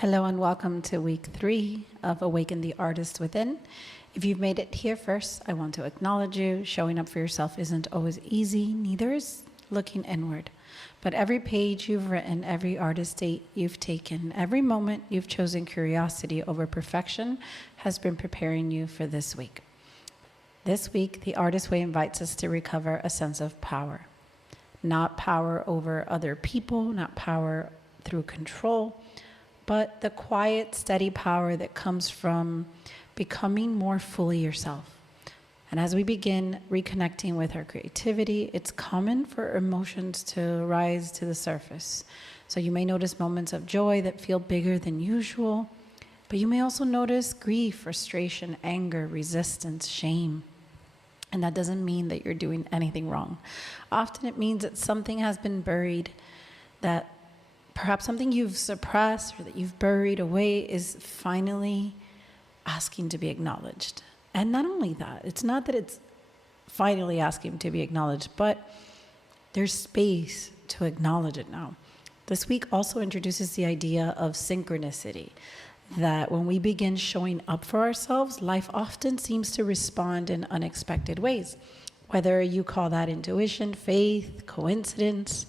Hello and welcome to week 3 of Awaken the Artist Within. If you've made it here first, I want to acknowledge you. Showing up for yourself isn't always easy, neither is looking inward. But every page you've written, every artist date you've taken, every moment you've chosen curiosity over perfection has been preparing you for this week. This week, the Artist Way invites us to recover a sense of power. Not power over other people, not power through control, but the quiet, steady power that comes from becoming more fully yourself. And as we begin reconnecting with our creativity, it's common for emotions to rise to the surface. So you may notice moments of joy that feel bigger than usual, but you may also notice grief, frustration, anger, resistance, shame. And that doesn't mean that you're doing anything wrong. Often it means that something has been buried, that perhaps something you've suppressed or that you've buried away is finally asking to be acknowledged. And not only that, it's not that it's finally asking to be acknowledged, but there's space to acknowledge it now. This week also introduces the idea of synchronicity, that when we begin showing up for ourselves, life often seems to respond in unexpected ways. Whether you call that intuition, faith, coincidence,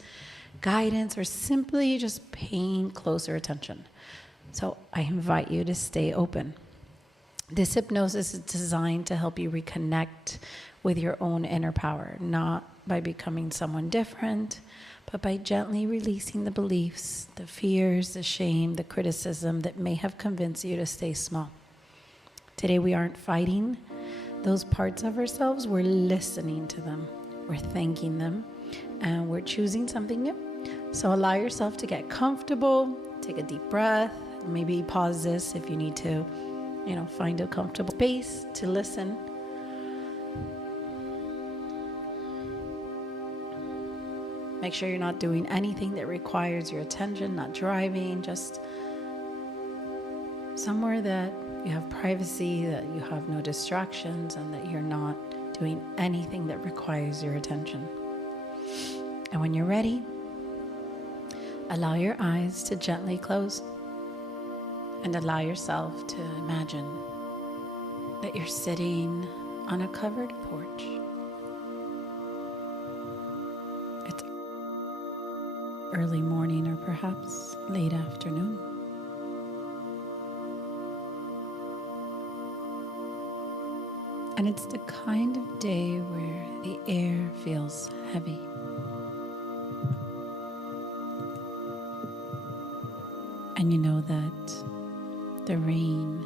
guidance, or simply just paying closer attention. So I invite you to stay open. This hypnosis is designed to help you reconnect with your own inner power, not by becoming someone different, but by gently releasing the beliefs, the fears, the shame, the criticism that may have convinced you to stay small. Today we aren't fighting those parts of ourselves, we're listening to them, we're thanking them, and we're choosing something new. So allow yourself to get comfortable, take a deep breath, maybe pause this if you need to, find a comfortable space to listen. Make sure you're not doing anything that requires your attention, not driving, just somewhere that you have privacy, that you have no distractions, and that you're not doing anything that requires your attention. And when you're ready, allow your eyes to gently close and allow yourself to imagine that you're sitting on a covered porch. It's early morning or perhaps late afternoon. And it's the kind of day where the air feels heavy. And you know that the rain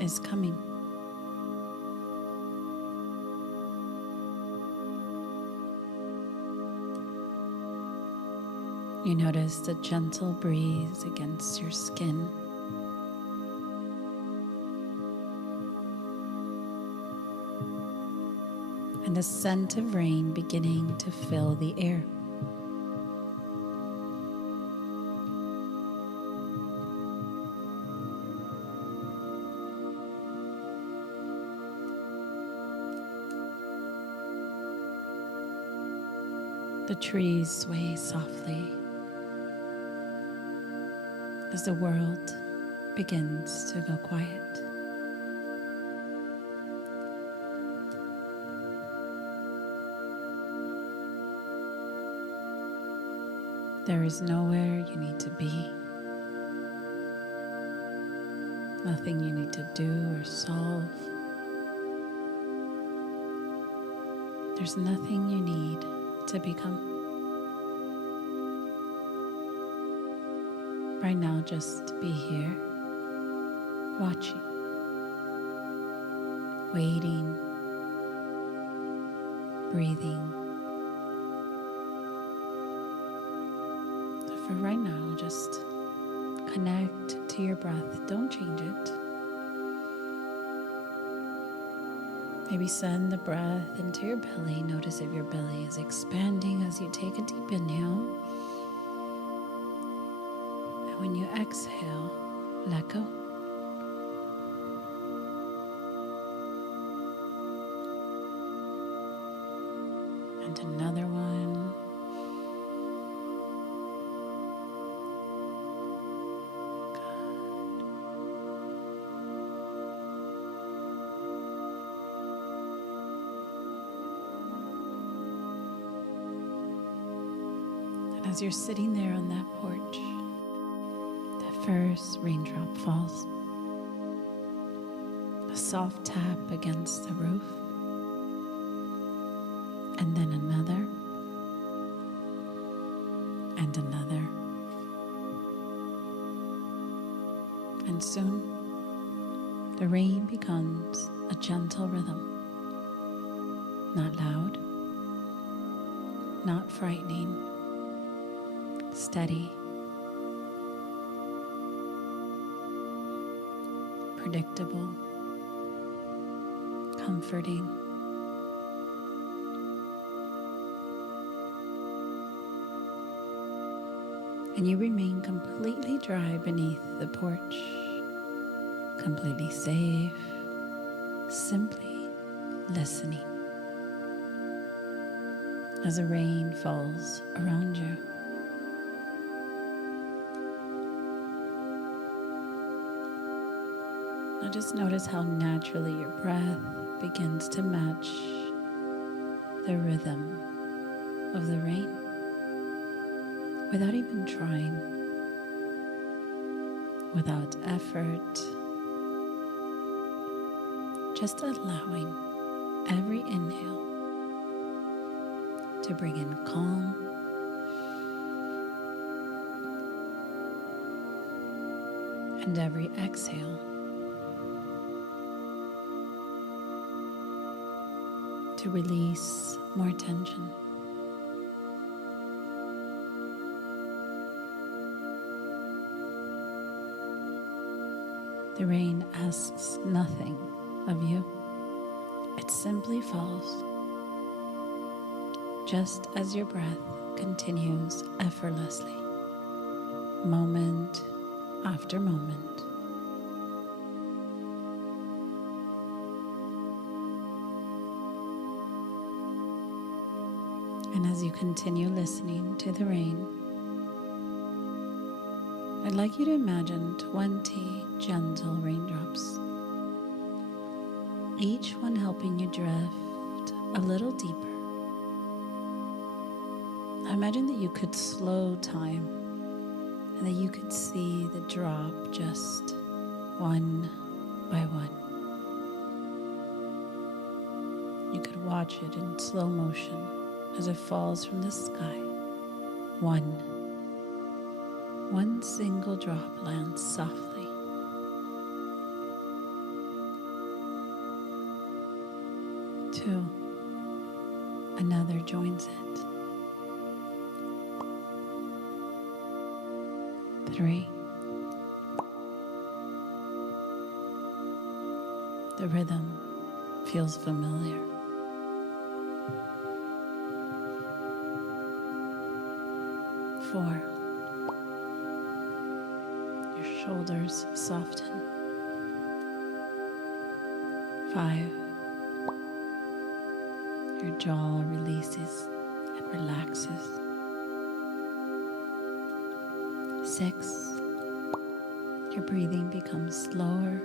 is coming. You notice the gentle breeze against your skin. And the scent of rain beginning to fill the air. The trees sway softly as the world begins to go quiet. There is nowhere you need to be, nothing you need to do or solve. There's nothing you need to become. Right now, just be here, watching, waiting, breathing. So for right now, just connect to your breath. Don't change it. Maybe send the breath into your belly. Notice if your belly is expanding as you take a deep inhale. And when you exhale, let go. And another one. As you're sitting there on that porch, the first raindrop falls. A soft tap against the roof, and then another, and another. And soon, the rain becomes a gentle rhythm. Not loud, not frightening, steady, predictable, comforting. And you remain completely dry beneath the porch, completely safe, simply listening as the rain falls around you. Now just notice how naturally your breath begins to match the rhythm of the rain without even trying, without effort, just allowing every inhale to bring in calm and every exhale to release more tension. The rain asks nothing of you. It simply falls, just as your breath continues effortlessly, moment after moment. And as you continue listening to the rain, I'd like you to imagine 20 gentle raindrops, each one helping you drift a little deeper. Imagine that you could slow time and that you could see the drop just one by one. You could watch it in slow motion as it falls from the sky. One single drop lands softly. 2, another joins it. 3, the rhythm feels familiar. 4, your shoulders soften. 5, your jaw releases and relaxes. 6, your breathing becomes slower.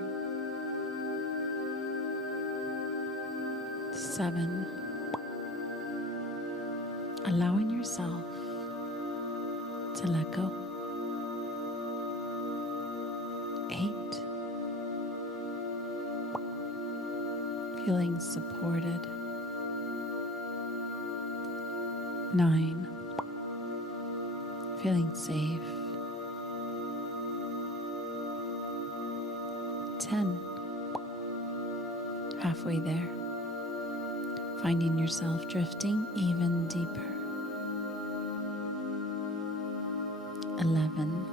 7, allowing yourself to let go. 8, feeling supported. 9, feeling safe. 10, halfway there, finding yourself drifting even deeper. 11,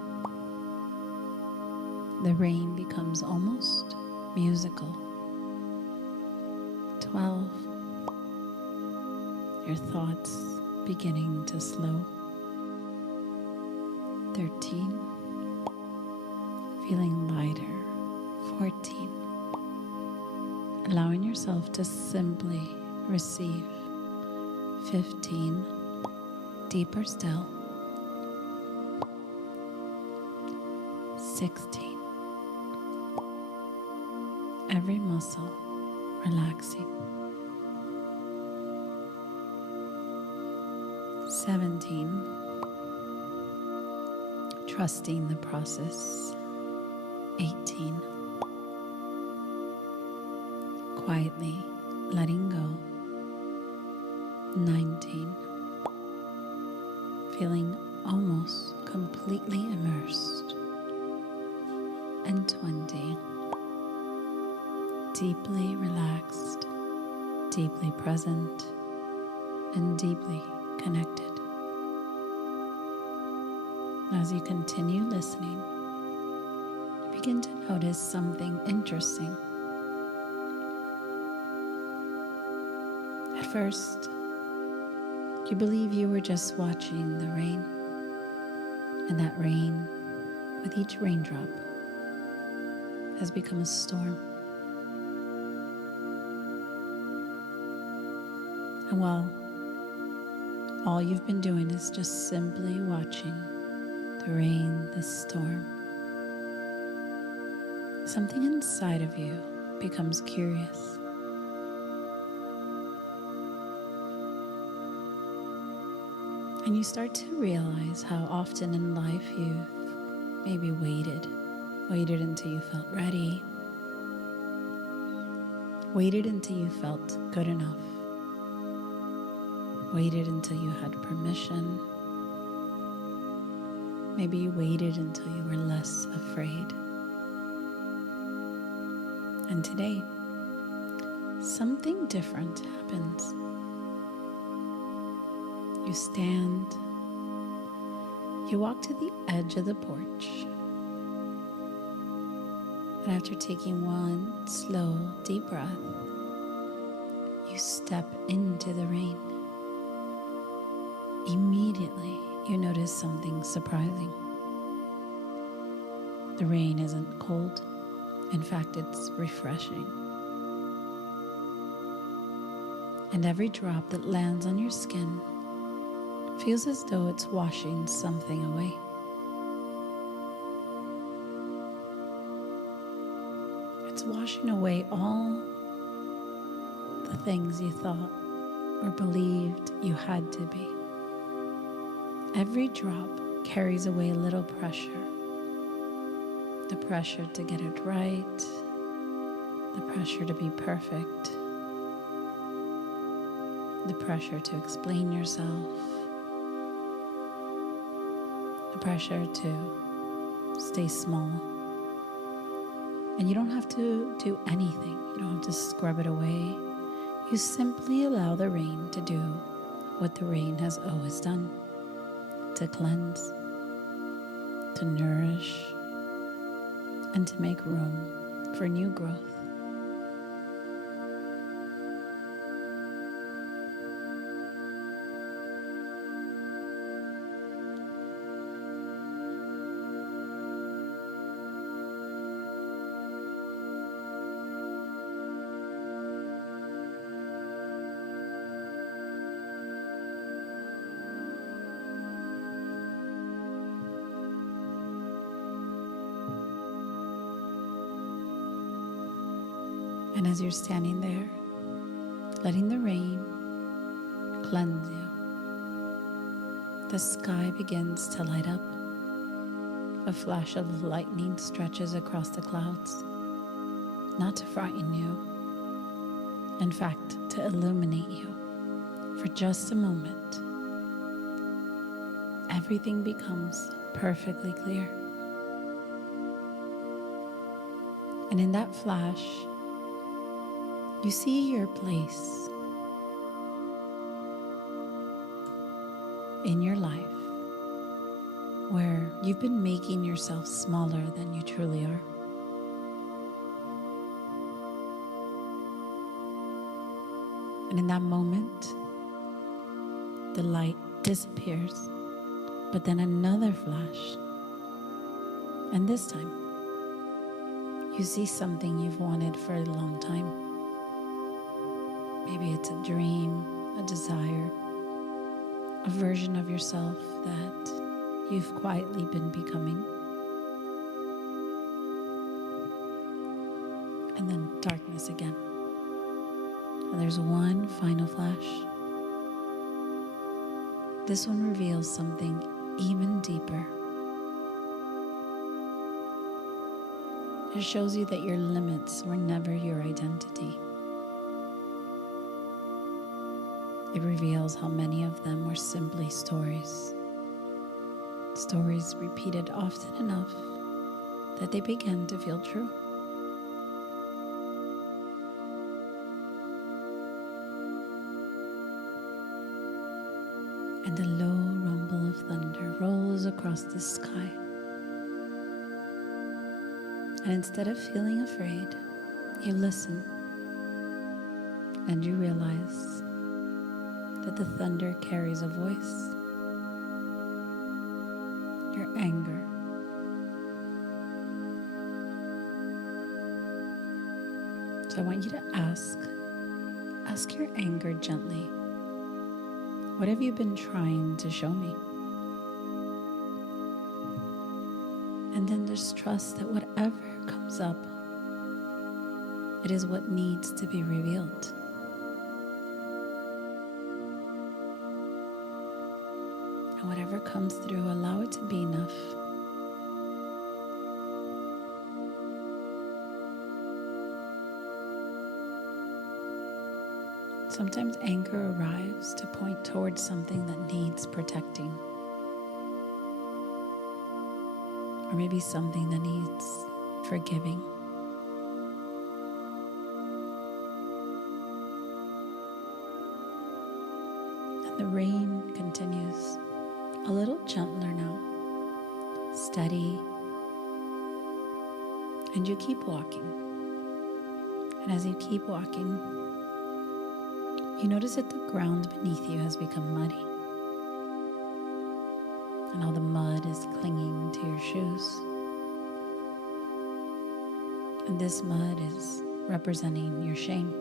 the rain becomes almost musical. 12, your thoughts beginning to slow. 13, feeling lighter. 14, allowing yourself to simply receive. 15, deeper still. 16, every muscle relaxing. 17, trusting the process. 18. Quietly letting go. 19. Feeling almost completely immersed. And 20. Deeply relaxed, deeply present, and deeply connected. As you continue listening, you begin to notice something interesting. At first, you believe you were just watching the rain, and that rain, with each raindrop, has become a storm. And while all you've been doing is just simply watching the rain, the storm, something inside of you becomes curious. And you start to realize how often in life you've maybe waited until you felt ready, waited until you felt good enough, waited until you had permission. Maybe you waited until you were less afraid. And today, something different happens. You stand, you walk to the edge of the porch, and after taking one slow, deep breath, you step into the rain. Immediately, you notice something surprising. The rain isn't cold. In fact, it's refreshing. And every drop that lands on your skin feels as though it's washing something away. It's washing away all the things you thought or believed you had to be. Every drop carries away a little pressure. The pressure to get it right, the pressure to be perfect, the pressure to explain yourself, the pressure to stay small. And you don't have to do anything. You don't have to scrub it away. You simply allow the rain to do what the rain has always done. To cleanse, to nourish, and to make room for new growth. And as you're standing there, letting the rain cleanse you, the sky begins to light up. A flash of lightning stretches across the clouds, not to frighten you, in fact, to illuminate you. For just a moment, everything becomes perfectly clear. And in that flash, you see your place in your life where you've been making yourself smaller than you truly are. And in that moment, the light disappears, but then another flash. And this time, you see something you've wanted for a long time. Maybe it's a dream, a desire, a version of yourself that you've quietly been becoming. And then darkness again. And there's one final flash. This one reveals something even deeper. It shows you that your limits were never your identity. It reveals how many of them were simply stories. Stories repeated often enough that they began to feel true. And a low rumble of thunder rolls across the sky. And instead of feeling afraid, you listen and you realize that the thunder carries a voice. Your anger. So I want you to ask your anger gently. What have you been trying to show me? And then just trust that whatever comes up, it is what needs to be revealed. And whatever comes through, allow it to be enough. Sometimes anger arrives to point towards something that needs protecting. Or maybe something that needs forgiving. And the rain continues, a little gentler now, steady, and you keep walking. And as you keep walking, you notice that the ground beneath you has become muddy. And all the mud is clinging to your shoes. And this mud is representing your shame.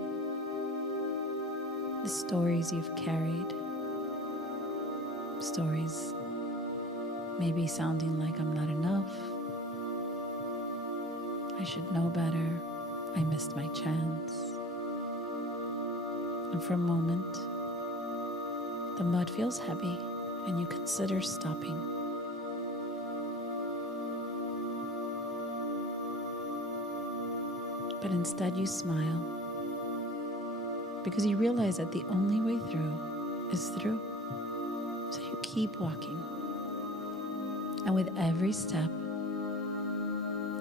The stories you've carried. Stories maybe sounding like I'm not enough. I should know better. I missed my chance. And for a moment, the mud feels heavy and you consider stopping. But instead you smile because you realize that the only way through is through. So you keep walking. And with every step,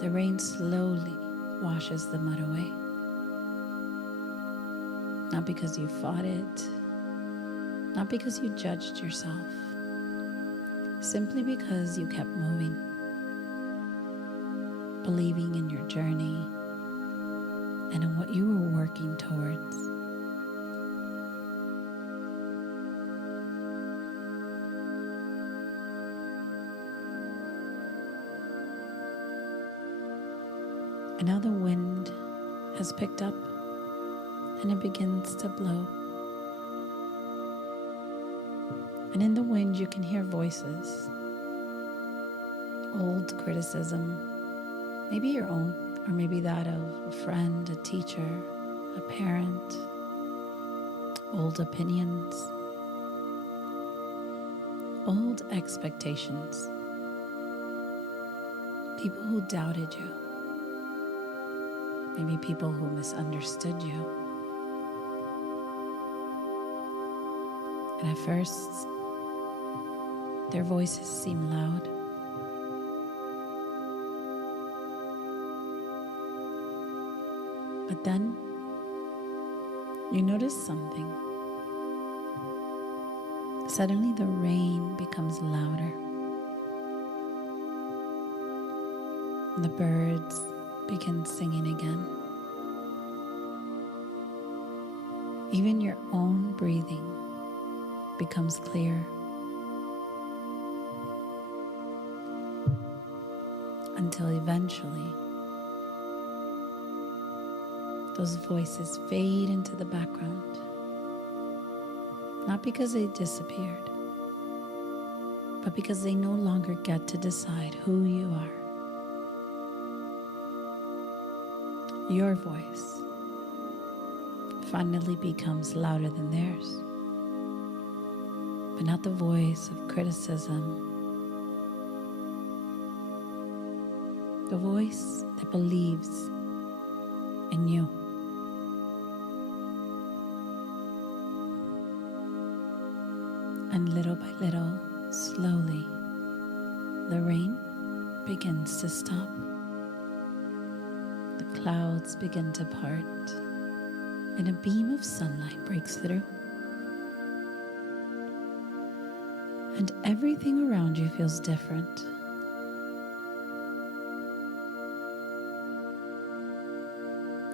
the rain slowly washes the mud away. Not because you fought it, not because you judged yourself, simply because you kept moving, believing in your journey and in what you were working towards. And now the wind has picked up and it begins to blow. And in the wind you can hear voices. Old criticism, maybe your own, or maybe that of a friend, a teacher, a parent. Old opinions. Old expectations. People who doubted you. Maybe people who misunderstood you. And at first, their voices seem loud. But then, you notice something. Suddenly the rain becomes louder. And the birds begin singing again. Even your own breathing becomes clear. Until eventually, those voices fade into the background. Not because they disappeared, but because they no longer get to decide who you are. Your voice finally becomes louder than theirs, but not the voice of criticism, the voice that believes in you. And little by little, slowly, the rain begins to stop. The clouds begin to part, and a beam of sunlight breaks through. And everything around you feels different.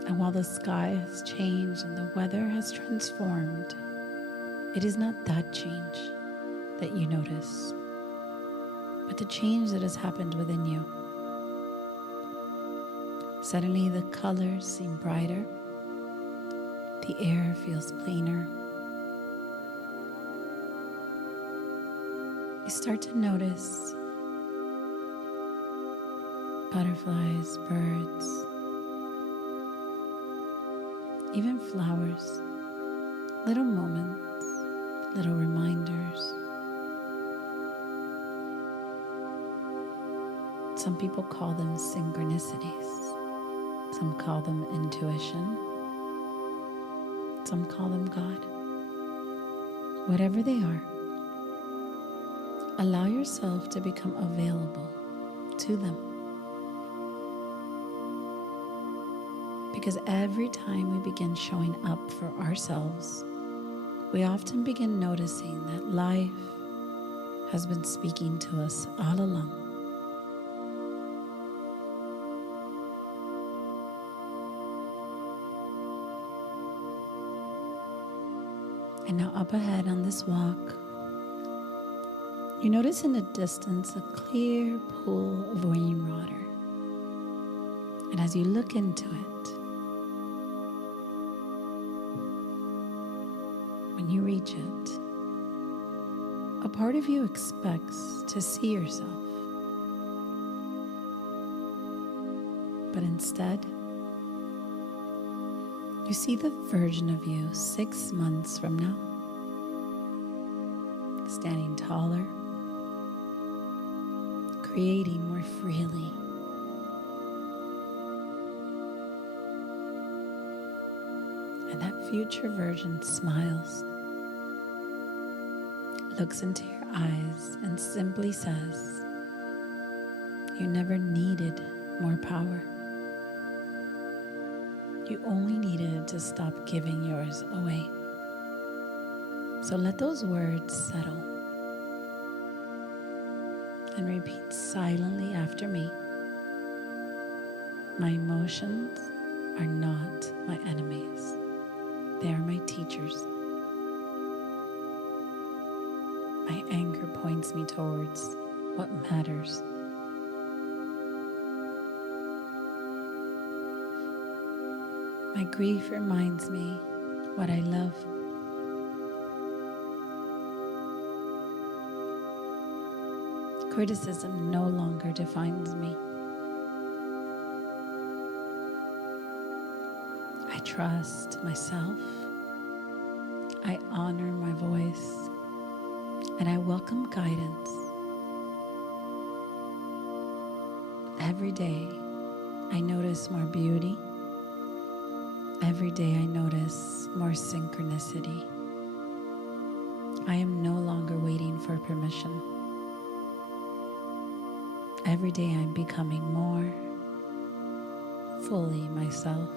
And while the sky has changed and the weather has transformed, it is not that change that you notice, but the change that has happened within you. Suddenly the colors seem brighter, the air feels cleaner. You start to notice butterflies, birds, even flowers, little moments, little reminders. Some people call them synchronicities. Some call them intuition. Some call them God. Whatever they are, allow yourself to become available to them. Because every time we begin showing up for ourselves, we often begin noticing that life has been speaking to us all along. And now up ahead on this walk, you notice in the distance a clear pool of rainwater. And as you look into it, when you reach it, a part of you expects to see yourself. But instead, you see the version of you 6 months from now, standing taller, creating more freely. And that future version smiles, looks into your eyes, and simply says, "You never needed more power. You only needed to stop giving yours away." So let those words settle and repeat silently after me. My emotions are not my enemies. They are my teachers. My anger points me towards what matters. My grief reminds me what I love. Criticism no longer defines me. I trust myself. I honor my voice, and I welcome guidance. Every day, I notice more beauty. Every day, I notice more synchronicity. I am no longer waiting for permission. Every day, I'm becoming more fully myself.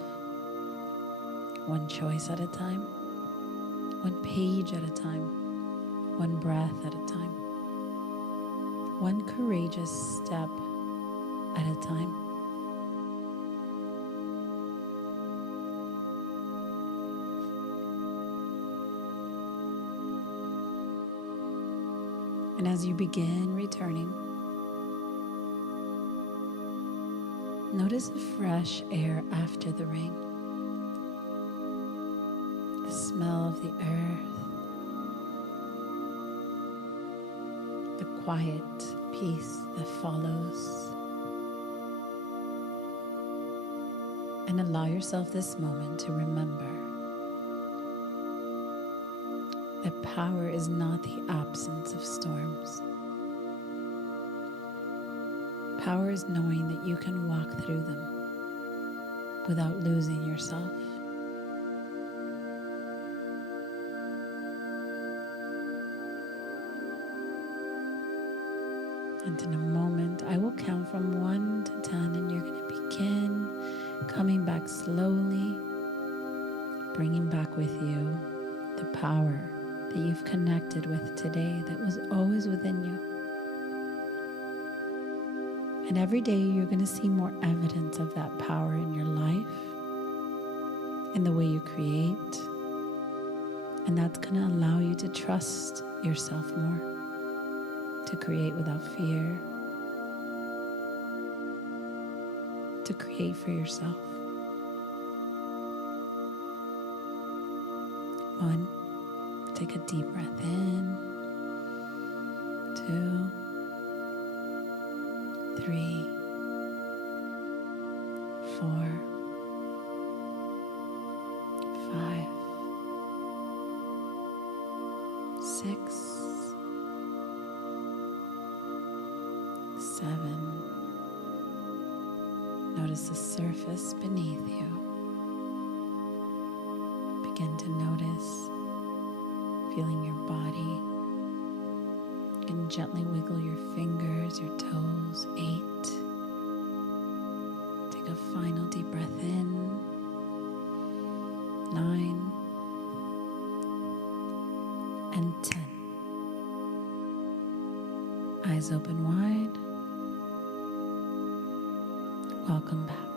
One choice at a time, one page at a time, one breath at a time, one courageous step at a time. And as you begin returning, notice the fresh air after the rain, the smell of the earth, the quiet peace that follows. And allow yourself this moment to remember that power is not the absence of storms. power is knowing that you can walk through them without losing yourself. And in a moment, I will count from 1 to 10, and you're going to begin coming back slowly, bringing back with you the power that you've connected with today that was always within you. And every day you're going to see more evidence of that power in your life, in the way you create. And that's going to allow you to trust yourself more, to create without fear, to create for yourself. 1, take a deep breath in. 2, 3, 4, 5, 6, 7. Notice the surface beneath you. Begin to notice, feeling your body. You can gently wiggle your fingers, your toes. 8. Take a final deep breath in. 9 and 10. Eyes open wide. Welcome back.